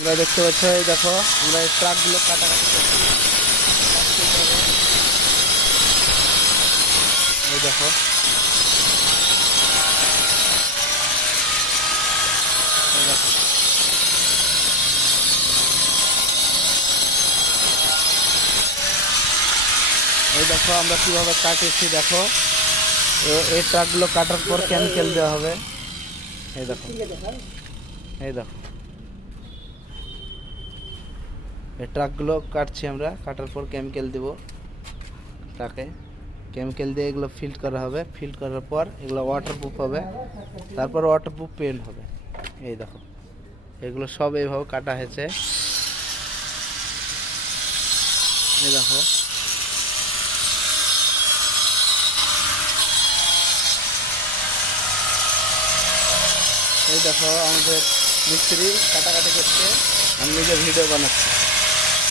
তোমরা দেখতে পাচ্ছ, এই দেখো আমরা এই ট্রাকগুলো কাটাকাটি করছি। এই দেখো, এই দেখো, এই দেখো আমরা কিভাবে কাটেছি। দেখো এই ট্রাকগুলো কাটার পর কেমিক্যাল দেওয়া হবে। এই দেখো, এই দেখো, এই ট্রাকগুলো কাটছি আমরা, কাটার পর কেমিক্যাল দেব ট্রাকে। কেমিক্যাল দিয়ে এগুলো ফিল্ড করা হবে, ফিল্ড করার পর এগুলো ওয়াটারপ্রুফ হবে, তারপর ওয়াটারপ্রুফ পেন্ট হবে। এই দেখো, এগুলো সব এইভাবে কাটা হয়েছে। এই দেখো, এই দেখো আমাদের মিস্ত্রি কাটাকাটি করছে, আমি নিজে ভিডিও বানাচ্ছি।